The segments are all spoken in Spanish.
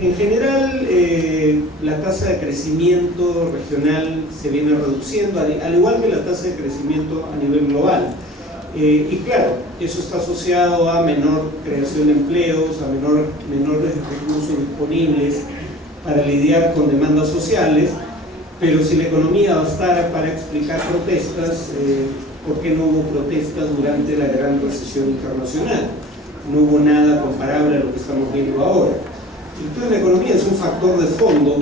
En general, la tasa de crecimiento regional se viene reduciendo, al igual que la tasa de crecimiento a nivel global. Y claro, eso está asociado a menor creación de empleos, a menores recursos disponibles para lidiar con demandas sociales, pero si la economía bastara para explicar protestas, ¿por qué no hubo protestas durante la gran recesión internacional? No hubo nada comparable a lo que estamos viendo ahora. Entonces la economía es un factor de fondo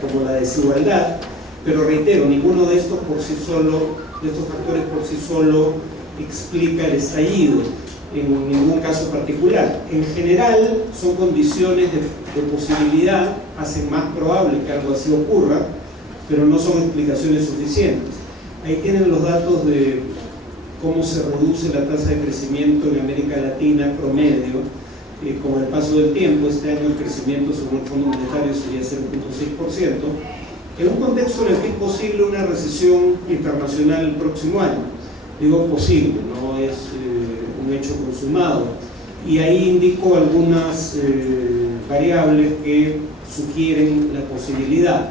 como la desigualdad, pero reitero, ninguno de estos factores por sí solo explica el estallido en ningún caso particular. En general son condiciones de posibilidad, hacen más probable que algo así ocurra, pero no son explicaciones suficientes. Ahí tienen los datos de cómo se reduce la tasa de crecimiento en América Latina promedio. Con el paso del tiempo, este año el crecimiento según el Fondo Monetario sería 0.6%, en un contexto en el que es posible una recesión internacional el próximo año. Digo posible, no es un hecho consumado. Y ahí indico algunas variables que sugieren la posibilidad.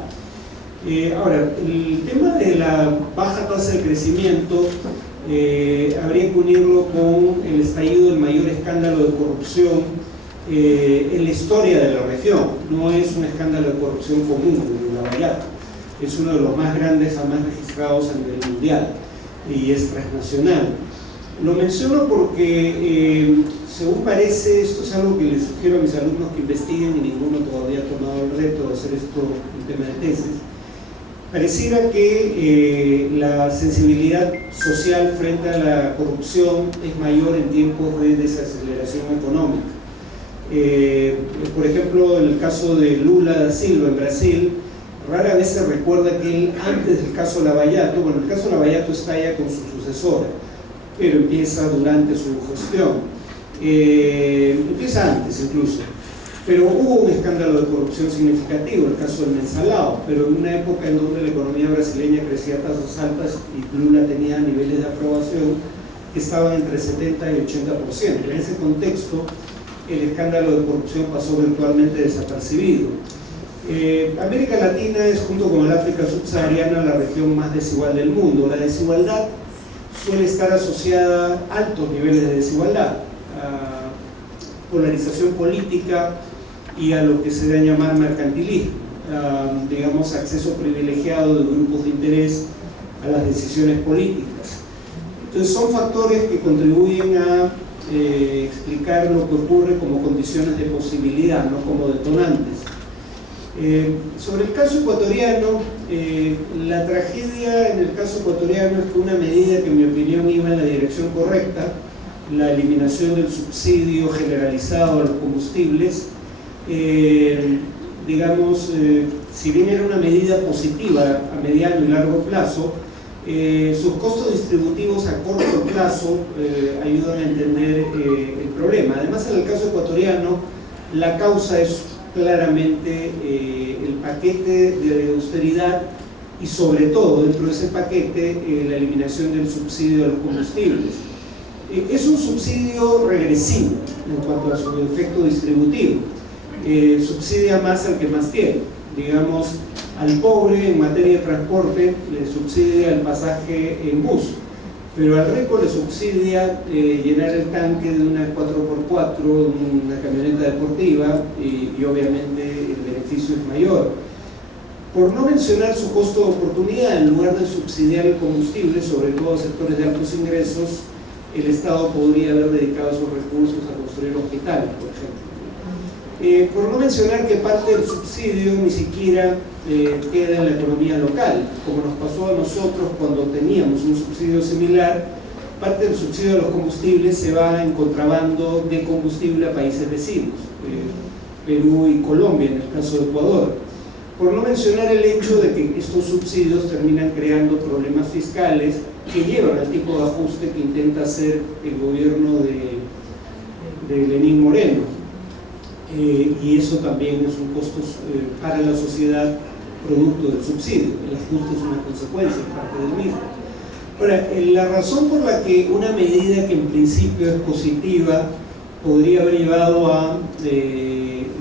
Ahora, el tema de la baja tasa de crecimiento habría que unirlo con el estallido del mayor escándalo de corrupción en la historia de la región. No es un escándalo de corrupción común de Lavallato, es uno de los más grandes jamás registrados a nivel mundial y es transnacional. Lo menciono porque, según parece, esto es algo que les sugiero a mis alumnos que investiguen y ninguno todavía ha tomado el reto de hacer esto en tema de tesis. Pareciera que la sensibilidad social frente a la corrupción es mayor en tiempos de desaceleración económica. Por ejemplo, en el caso de Lula da Silva en Brasil, rara vez se recuerda que él, antes del caso Lavallato, bueno, el caso Lavallato estalla con su sucesora, pero empieza durante su gestión, empieza antes incluso. Pero hubo un escándalo de corrupción significativo, el caso del Mensalao, pero en una época en donde la economía brasileña crecía a tasas altas y Lula tenía niveles de aprobación que estaban entre 70 y 80%. En ese contexto, el escándalo de corrupción pasó virtualmente desapercibido. América Latina es, junto con el África subsahariana, la región más desigual del mundo. La desigualdad suele estar asociada a altos niveles de desigualdad, a polarización política, y a lo que se da a llamar mercantilismo, digamos, acceso privilegiado de grupos de interés a las decisiones políticas. Entonces son factores que contribuyen a explicar lo que ocurre como condiciones de posibilidad, no como detonantes. Sobre el caso ecuatoriano, la tragedia en el caso ecuatoriano es que una medida que en mi opinión iba en la dirección correcta, la eliminación del subsidio generalizado a los combustibles, digamos, si bien era una medida positiva a mediano y largo plazo, sus costos distributivos a corto plazo ayudan a entender el problema. Además, en el caso ecuatoriano, la causa es claramente el paquete de austeridad y, sobre todo, dentro de ese paquete, la eliminación del subsidio a los combustibles. Es un subsidio regresivo en cuanto a su efecto distributivo. Subsidia más al que más tiene. Digamos, al pobre en materia de transporte le subsidia el pasaje en bus, pero al rico le subsidia llenar el tanque de una 4x4, una camioneta deportiva, y obviamente el beneficio es mayor. Por no mencionar su costo de oportunidad, en lugar de subsidiar el combustible, sobre todo a sectores de altos ingresos, el Estado podría haber dedicado esos recursos a construir hospitales, por ejemplo. Por no mencionar que parte del subsidio ni siquiera queda en la economía local, como nos pasó a nosotros cuando teníamos un subsidio similar. Parte del subsidio de los combustibles se va en contrabando de combustible a países vecinos, Perú y Colombia en el caso de Ecuador. Por no mencionar el hecho de que estos subsidios terminan creando problemas fiscales que llevan al tipo de ajuste que intenta hacer el gobierno de Lenín Moreno. Y eso también es un costo para la sociedad producto del subsidio. El ajuste es una consecuencia, es parte del mismo. Ahora, la razón por la que una medida que en principio es positiva podría haber llevado a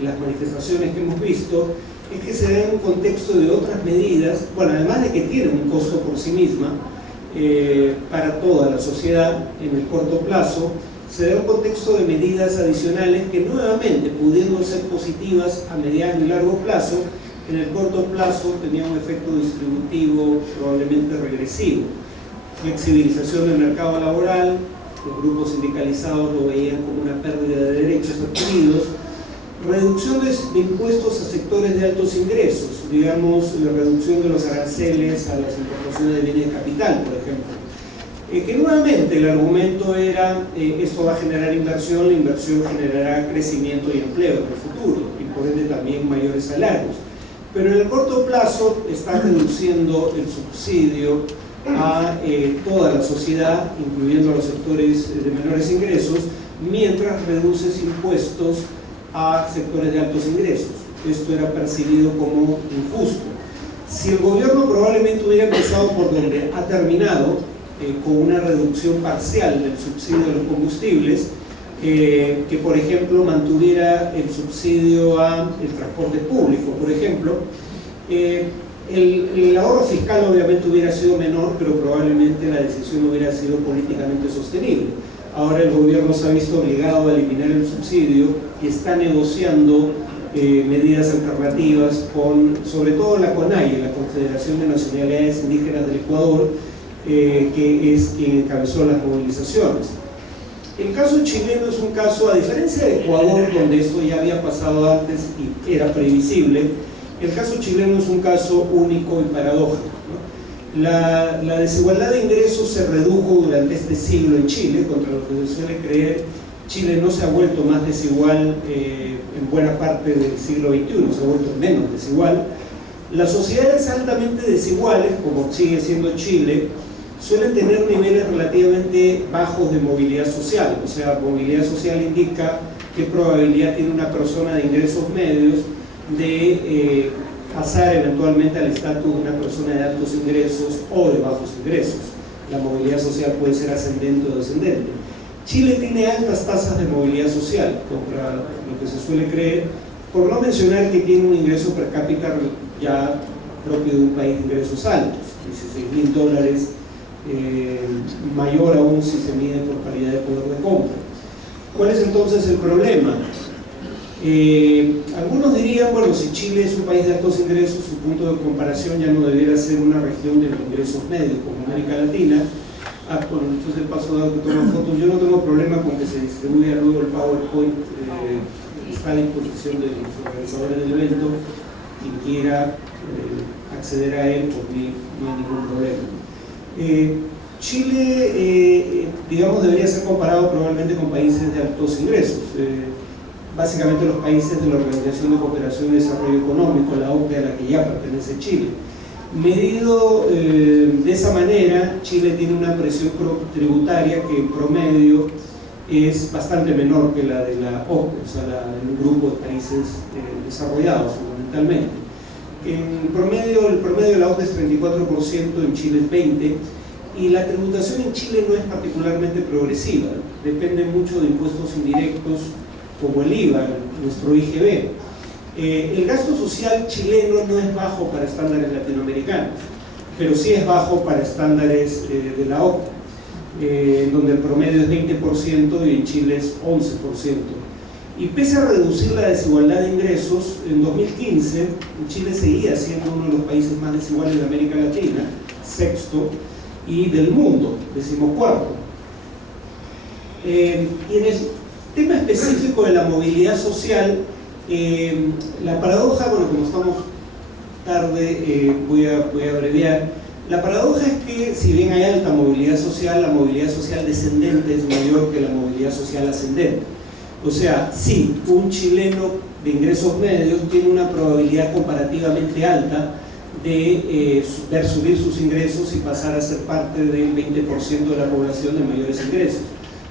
las manifestaciones que hemos visto, es que se da en un contexto de otras medidas, bueno, además de que tiene un costo por sí misma para toda la sociedad en el corto plazo, se da un contexto de medidas adicionales que nuevamente, pudiendo ser positivas a mediano y largo plazo, en el corto plazo tenían un efecto distributivo probablemente regresivo. Flexibilización del mercado laboral, los grupos sindicalizados lo veían como una pérdida de derechos adquiridos, reducción de impuestos a sectores de altos ingresos, digamos, la reducción de los aranceles a las importaciones de bienes de capital, por ejemplo. Que nuevamente el argumento era, esto va a generar inversión, la inversión generará crecimiento y empleo en el futuro, y por ende también mayores salarios. Pero en el corto plazo está reduciendo el subsidio a toda la sociedad, incluyendo a los sectores de menores ingresos, mientras reduces impuestos a sectores de altos ingresos. Esto era percibido como injusto. Si el gobierno probablemente hubiera empezado por donde ha terminado, con una reducción parcial del subsidio de los combustibles, que por ejemplo mantuviera el subsidio al transporte público, por ejemplo, el ahorro fiscal obviamente hubiera sido menor, pero probablemente la decisión hubiera sido políticamente sostenible. Ahora el gobierno se ha visto obligado a eliminar el subsidio y está negociando medidas alternativas con, sobre todo la CONAIE, la Confederación de Nacionalidades Indígenas del Ecuador, que es quien encabezó las movilizaciones. El caso chileno es un caso, a diferencia de Ecuador, donde esto ya había pasado antes y era previsible, el caso chileno es un caso único y paradójico, ¿no? La desigualdad de ingresos se redujo durante este siglo en Chile, contra lo que se suele creer. Chile no se ha vuelto más desigual en buena parte del siglo XXI, se ha vuelto menos desigual. Las sociedades altamente desiguales, como sigue siendo Chile, suelen tener niveles relativamente bajos de movilidad social. O sea, movilidad social indica qué probabilidad tiene una persona de ingresos medios de pasar eventualmente al estatus de una persona de altos ingresos o de bajos ingresos. La movilidad social puede ser ascendente o descendente. Chile tiene altas tasas de movilidad social, contra lo que se suele creer, por no mencionar que tiene un ingreso per cápita ya propio de un país de ingresos altos, $16.000, mayor aún si se mide por paridad de poder de compra. ¿Cuál es entonces el problema? Algunos dirían, bueno, si Chile es un país de altos ingresos, su punto de comparación ya no debiera ser una región de ingresos medios como América Latina. Bueno, entonces el paso dado que toman fotos, yo no tengo problema con que se distribuya luego el PowerPoint, está a disposición de los organizadores del evento, quien quiera acceder a él, por mí no hay ningún problema. Chile, digamos, debería ser comparado probablemente con países de altos ingresos, básicamente los países de la Organización de Cooperación y Desarrollo Económico, la OCDE, a la que ya pertenece Chile. Medido de esa manera, Chile tiene una presión tributaria que en promedio es bastante menor que la de la OCDE, o sea, del grupo de países desarrollados fundamentalmente. El promedio de la OCDE es 34%, en Chile es 20%, y la tributación en Chile no es particularmente progresiva, depende mucho de impuestos indirectos como el IVA, nuestro IGB. El gasto social chileno no es bajo para estándares latinoamericanos, pero sí es bajo para estándares de la OCDE, donde el promedio es 20% y en Chile es 11%. Y pese a reducir la desigualdad de ingresos, en 2015 Chile seguía siendo uno de los países más desiguales de América Latina, sexto, y del mundo, 14º. Y en el tema específico de la movilidad social, la paradoja, bueno, como estamos tarde, voy a abreviar. La paradoja es que, si bien hay alta movilidad social, la movilidad social descendente es mayor que la movilidad social ascendente. O sea, sí, un chileno de ingresos medios tiene una probabilidad comparativamente alta de ver subir sus ingresos y pasar a ser parte del 20% de la población de mayores ingresos.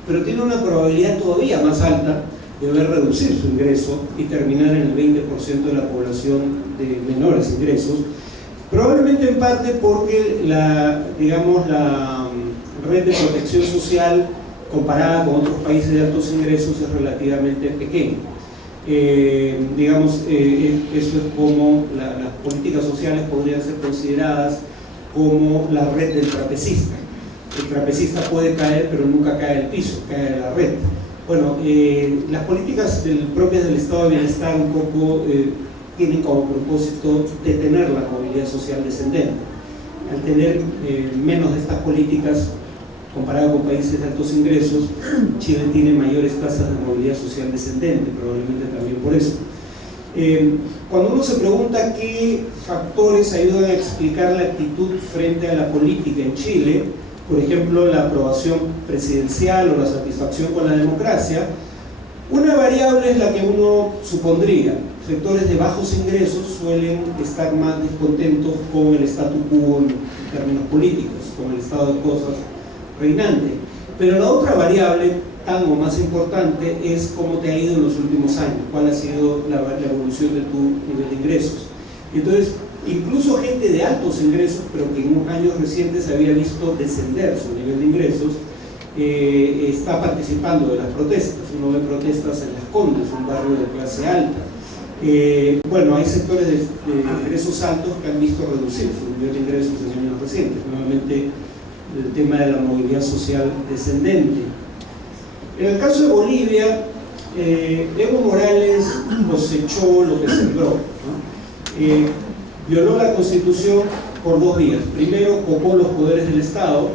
Pero tiene una probabilidad todavía más alta de ver reducir su ingreso y terminar en el 20% de la población de menores ingresos, probablemente en parte porque la red de protección social comparada con otros países de altos ingresos, es relativamente pequeño. Eso es como las políticas sociales podrían ser consideradas como la red del trapecista. El trapecista puede caer, pero nunca cae al piso, cae a la red. Bueno, las políticas propias del estado de bienestar un poco tienen como propósito detener la movilidad social descendente. Al tener menos de estas políticas, comparado con países de altos ingresos, Chile tiene mayores tasas de movilidad social descendente, probablemente también por eso. Cuando uno se pregunta qué factores ayudan a explicar la actitud frente a la política en Chile, por ejemplo, la aprobación presidencial o la satisfacción con la democracia, una variable es la que uno supondría. Sectores de bajos ingresos suelen estar más descontentos con el statu quo en términos políticos, con el estado de cosas reinante. Pero la otra variable, tan o más importante, es cómo te ha ido en los últimos años, cuál ha sido la evolución de tu nivel de ingresos. Entonces, incluso gente de altos ingresos, pero que en años recientes había visto descender su nivel de ingresos, está participando de las protestas. Uno ve protestas en Las Condes, un barrio de clase alta. Bueno, hay sectores de ingresos altos que han visto reducir su nivel de ingresos en años recientes. Nuevamente, el tema de la movilidad social descendente. En el caso de Bolivia, Evo Morales cosechó lo que sembró, ¿no? Violó la Constitución por dos vías. Primero, copó los poderes del Estado,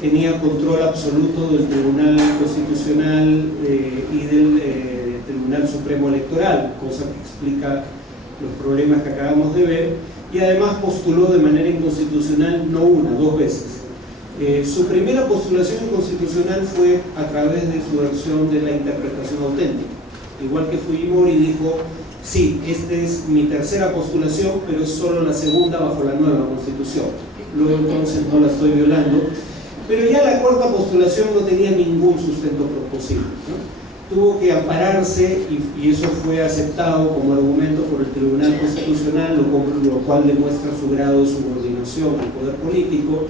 tenía control absoluto del Tribunal Constitucional y del Tribunal Supremo Electoral, cosa que explica los problemas que acabamos de ver, y además postuló de manera inconstitucional no una, dos veces. Su primera postulación inconstitucional fue a través de su versión de la interpretación auténtica. Igual que Fujimori dijo, sí, esta es mi tercera postulación, pero es solo la segunda bajo la nueva Constitución. Luego entonces no la estoy violando. Pero ya la cuarta postulación no tenía ningún sustento posible, ¿no? Tuvo que ampararse y eso fue aceptado como argumento por el Tribunal Constitucional, lo cual demuestra su grado de subordinación al poder político.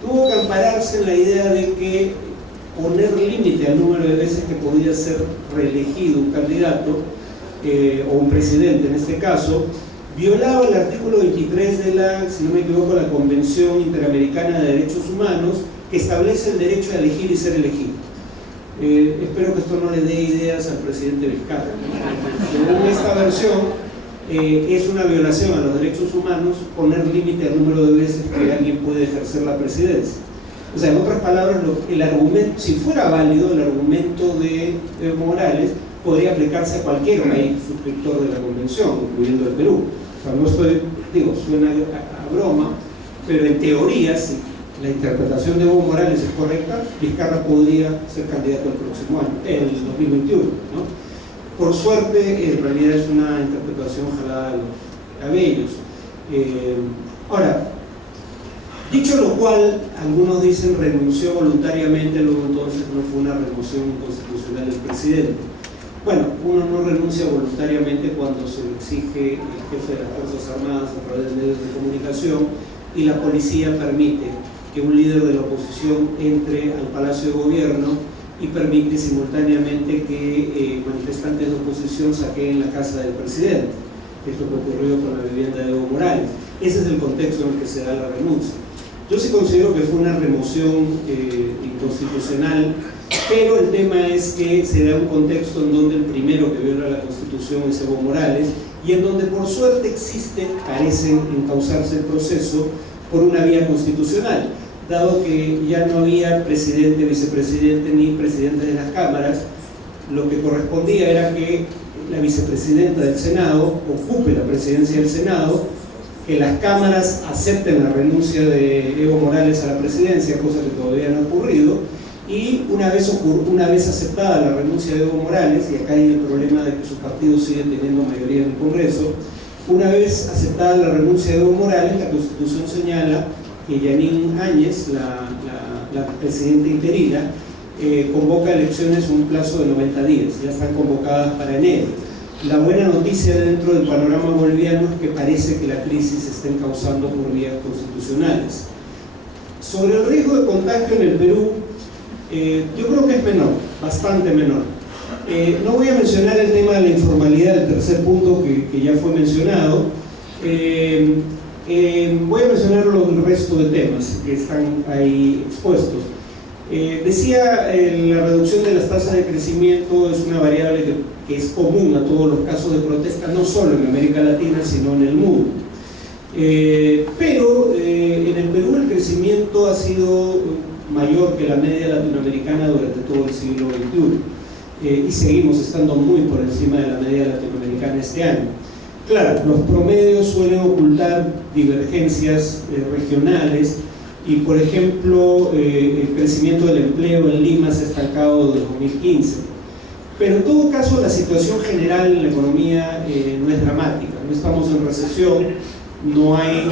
Tuvo que ampararse en la idea de que poner límite al número de veces que podía ser reelegido un candidato o un presidente en este caso, violaba el artículo 23 de la, si no me equivoco, la Convención Interamericana de Derechos Humanos, que establece el derecho a elegir y ser elegido. Espero que esto no le dé ideas al presidente Vizcarra. Según esta versión, es una violación a los derechos humanos poner límite al número de veces que alguien puede ejercer la presidencia. O sea, en otras palabras, el argumento, si fuera válido, el argumento de Evo Morales podría aplicarse a cualquier país suscriptor de la convención, incluyendo el Perú. O sea, no estoy, digo, suena a broma, pero en teoría, si la interpretación de Evo Morales es correcta, Vizcarra podría ser candidato el próximo año, el 2021, ¿no? Por suerte, en realidad es una interpretación jalada de los cabellos. Ahora, dicho lo cual, algunos dicen renunció voluntariamente, luego entonces no fue una remoción inconstitucional del presidente. Bueno, uno no renuncia voluntariamente cuando se le exige el jefe de las Fuerzas Armadas a través de medios de comunicación y la policía permite que un líder de la oposición entre al Palacio de Gobierno y permite simultáneamente que manifestantes de oposición saqueen la casa del presidente. Esto que ocurrió con la vivienda de Evo Morales. Ese es el contexto en el que se da la renuncia. Yo sí considero que fue una remoción inconstitucional, pero el tema es que se da un contexto en donde el primero que viola la Constitución es Evo Morales y en donde por suerte parecen encauzarse el proceso por una vía constitucional, dado que ya no había presidente, vicepresidente ni presidente de las cámaras. Lo que correspondía era que la vicepresidenta del Senado ocupe la presidencia del Senado, que las cámaras acepten la renuncia de Evo Morales a la presidencia, cosa que todavía no ha ocurrido, y una vez aceptada la renuncia de Evo Morales, y acá hay el problema de que su partido sigue teniendo mayoría en el Congreso, una vez aceptada la renuncia de Evo Morales, la Constitución señala que Yanine Áñez, la presidenta interina, convoca elecciones en un plazo de 90 días, ya están convocadas para enero. La buena noticia dentro del panorama boliviano es que parece que la crisis se está encauzando por vías constitucionales. Sobre el riesgo de contagio en el Perú, Yo creo que es menor, bastante menor. No voy a mencionar el tema de la informalidad, el tercer punto que ya fue mencionado. Voy a mencionar el resto de temas que están ahí expuestos. Decía, la reducción de las tasas de crecimiento es una variable que es común a todos los casos de protesta, no solo en América Latina, sino en el mundo. Pero en el Perú el crecimiento ha sido mayor que la media latinoamericana durante todo el siglo XXI. Y seguimos estando muy por encima de la media latinoamericana este año. Claro, los promedios suelen ocultar divergencias regionales y, por ejemplo, el crecimiento del empleo en Lima se ha estancado desde 2015. Pero en todo caso, la situación general en la economía no es dramática. No estamos en recesión, no hay,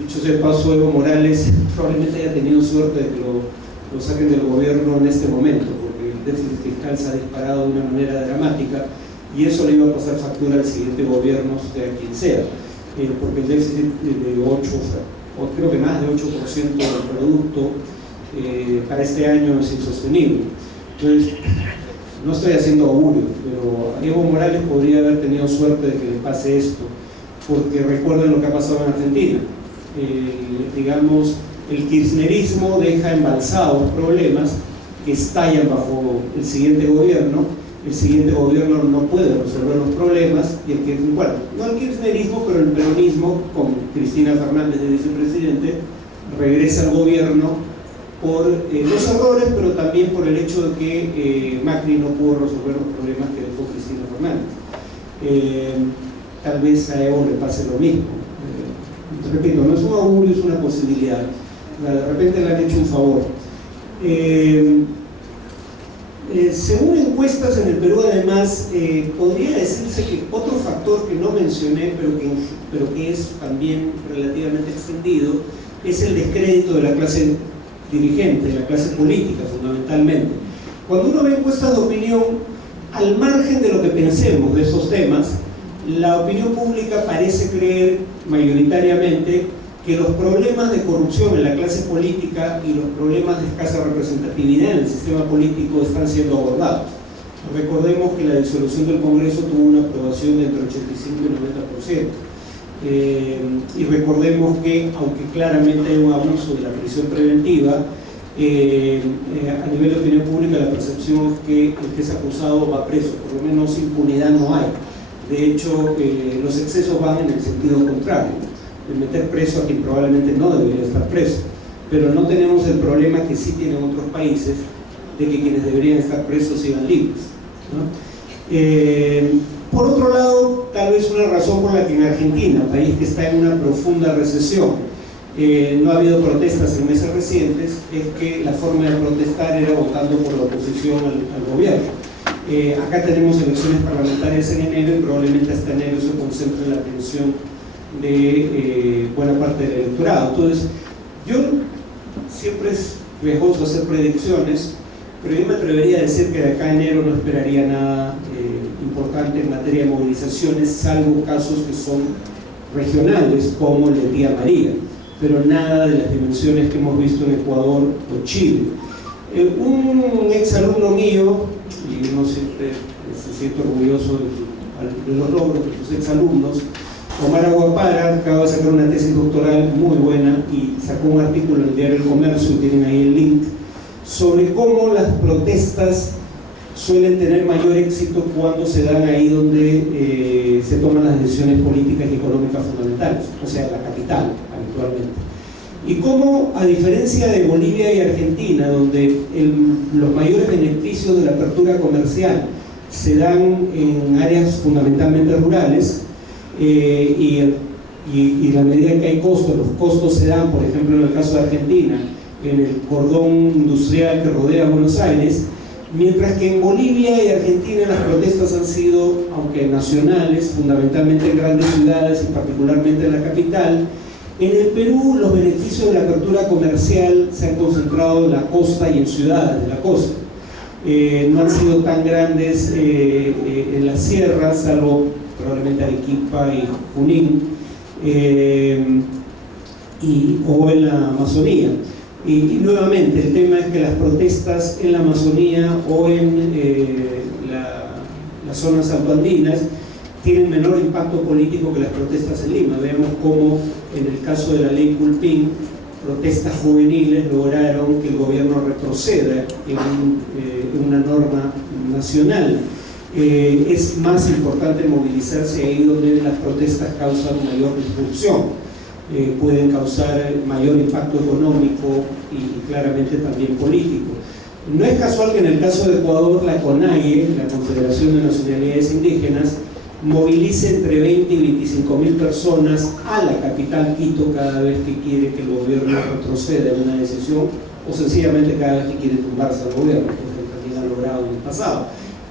dicho sea de paso, Evo Morales probablemente haya tenido suerte de que lo saquen del gobierno en este momento, porque el déficit fiscal se ha disparado de una manera dramática y eso le iba a pasar factura al siguiente gobierno, sea quien sea, porque el déficit de 8, o creo que más de 8% del producto para este año es insostenible. Entonces, no estoy haciendo augurio, pero Evo Morales podría haber tenido suerte de que le pase esto, porque recuerden lo que ha pasado en Argentina. Digamos, el kirchnerismo deja embalsados problemas que estallan bajo el siguiente gobierno no puede resolver los problemas y bueno, no el kirchnerismo, pero el peronismo con Cristina Fernández de vicepresidente regresa al gobierno por los errores, pero también por el hecho de que Macri no pudo resolver los problemas que dejó Cristina Fernández. Tal vez a Evo le pase lo mismo. Repito, no es un augurio, es una posibilidad. De repente le han hecho un favor. Según encuestas en el Perú, además, podría decirse que otro factor que no mencioné, pero que es también relativamente extendido, es el descrédito de la clase dirigente, de la clase política, fundamentalmente. Cuando uno ve encuestas de opinión, al margen de lo que pensemos de esos temas, la opinión pública parece creer mayoritariamente que los problemas de corrupción en la clase política y los problemas de escasa representatividad en el sistema político están siendo abordados. Recordemos que la disolución del Congreso tuvo una aprobación de entre 85 y 90%. Y recordemos que, aunque claramente hay un abuso de la prisión preventiva, a nivel de opinión pública la percepción es que el que es acusado va preso, por lo menos impunidad no hay. De hecho, los excesos van en el sentido contrario, de meter preso a quien probablemente no debería estar preso, pero no tenemos el problema que sí tienen otros países, de que quienes deberían estar presos sigan libres, ¿no? Por otro lado, tal vez una razón por la que en Argentina, país que está en una profunda recesión, no ha habido protestas en meses recientes, es que la forma de protestar era votando por la oposición al gobierno. Acá tenemos elecciones parlamentarias en enero y probablemente hasta enero se concentre la atención de buena parte del electorado. Entonces, yo siempre es riesgoso hacer predicciones, pero yo me atrevería a decir que de acá a enero no esperaría nada importante en materia de movilizaciones, salvo casos que son regionales, como el de Tía María, pero nada de las dimensiones que hemos visto en Ecuador o Chile. Un ex alumno mío, y uno siempre se siente orgulloso de los logros de sus ex alumnos, Omar Aguapara, acaba de sacar una tesis doctoral muy buena y sacó un artículo en el diario El Comercio, tienen ahí el link, sobre cómo las protestas suelen tener mayor éxito cuando se dan ahí donde se toman las decisiones políticas y económicas fundamentales, o sea, la capital habitualmente. Y cómo, a diferencia de Bolivia y Argentina, donde los mayores beneficios de la apertura comercial se dan en áreas fundamentalmente rurales, y la medida en que hay costos, los costos se dan, por ejemplo, en el caso de Argentina, en el cordón industrial que rodea Buenos Aires, mientras que en Bolivia y Argentina las protestas han sido, aunque nacionales, fundamentalmente en grandes ciudades y particularmente en la capital. En el Perú los beneficios de la apertura comercial se han concentrado en la costa y en ciudades de la costa. No han sido tan grandes en las sierras, salvo probablemente Arequipa y Junín, o en la Amazonía. Y nuevamente, el tema es que las protestas en la Amazonía o en las zonas altoandinas tienen menor impacto político que las protestas en Lima. Vemos cómo en el caso de la ley Culpín, protestas juveniles lograron que el gobierno retroceda en una norma nacional. Es más importante movilizarse ahí donde las protestas causan mayor disrupción, pueden causar mayor impacto económico y claramente también político. No es casual que en el caso de Ecuador la CONAIE, la Confederación de Nacionalidades Indígenas, movilice entre 20 y 25.000 personas a la capital Quito cada vez que quiere que el gobierno retroceda en una decisión, o sencillamente cada vez que quiere tumbarse al gobierno, porque también ha logrado en el pasado.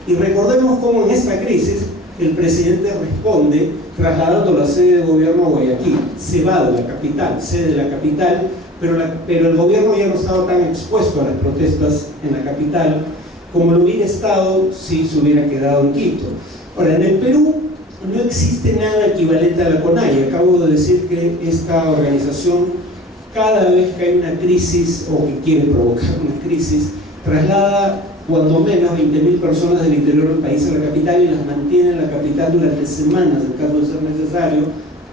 Y recordemos cómo en esta crisis el presidente responde trasladando la sede de gobierno a Guayaquil. Se va de la capital, sede de la capital, pero el gobierno ya no estaba tan expuesto a las protestas en la capital como lo hubiera estado si se hubiera quedado en Quito. Ahora, en el Perú no existe nada equivalente a la CONAIE. Acabo de decir que esta organización, cada vez que hay una crisis o que quiere provocar una crisis, traslada cuando menos 20.000 personas del interior del país a la capital y las mantiene en la capital durante semanas, en caso de ser necesario,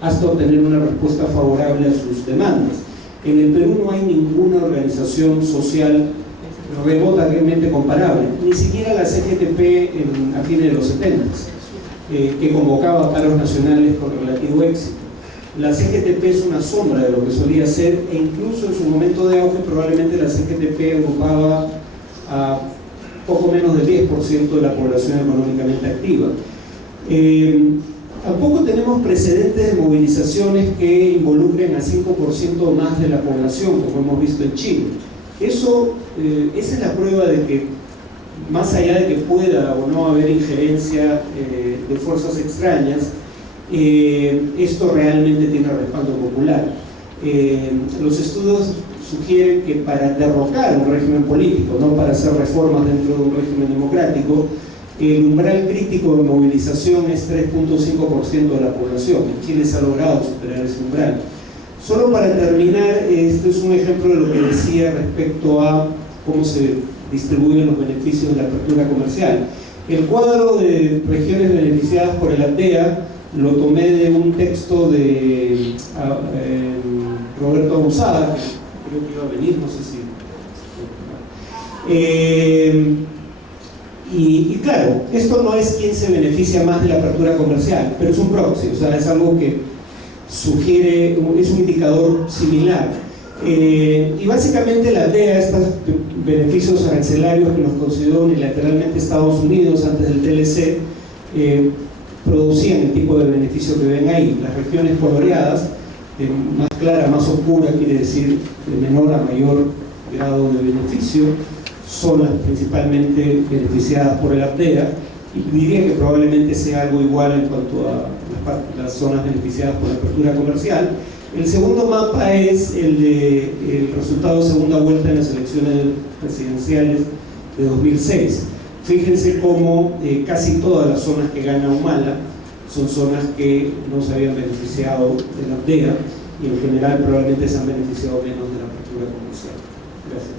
hasta obtener una respuesta favorable a sus demandas. En el Perú no hay ninguna organización social remotamente comparable, ni siquiera la CGTP a fines de los 70, que convocaba paros nacionales con relativo éxito. La CGTP es una sombra de lo que solía ser, e incluso en su momento de auge probablemente la CGTP agrupaba a poco menos del 10% de la población económicamente activa. Tampoco tenemos precedentes de movilizaciones que involucren a 5% o más de la población, como hemos visto en Chile. Esa es la prueba de que, más allá de que pueda o no haber injerencia de fuerzas extrañas, esto realmente tiene respaldo popular. Los estudios sugieren que para derrocar un régimen político, no para hacer reformas dentro de un régimen democrático, el umbral crítico de movilización es 3.5% de la población. En Chile se ha logrado superar ese umbral. Solo para terminar, esto es un ejemplo de lo que decía respecto a cómo se distribuyen los beneficios de la apertura comercial. El cuadro de regiones beneficiadas por el APDEA lo tomé de un texto de Roberto Abusada, que creo que iba a venir, no sé si... Y claro, esto no es quien se beneficia más de la apertura comercial, pero es un proxy, o sea, es algo que sugiere, es un indicador similar. Y básicamente la DEA, estos beneficios arancelarios que nos concedió unilateralmente Estados Unidos antes del TLC, producían el tipo de beneficio que ven ahí. Las regiones coloreadas, más clara, más oscura, quiere decir de menor a mayor grado de beneficio, son las principalmente beneficiadas por el APDEA, y diría que probablemente sea algo igual en cuanto a las zonas beneficiadas por la apertura comercial. El segundo mapa es el resultado de segunda vuelta en las elecciones presidenciales de 2006. Fíjense cómo casi todas las zonas que gana Humala son zonas que no se habían beneficiado de la APDEA, y en general probablemente se han beneficiado menos de la apertura comercial. Gracias.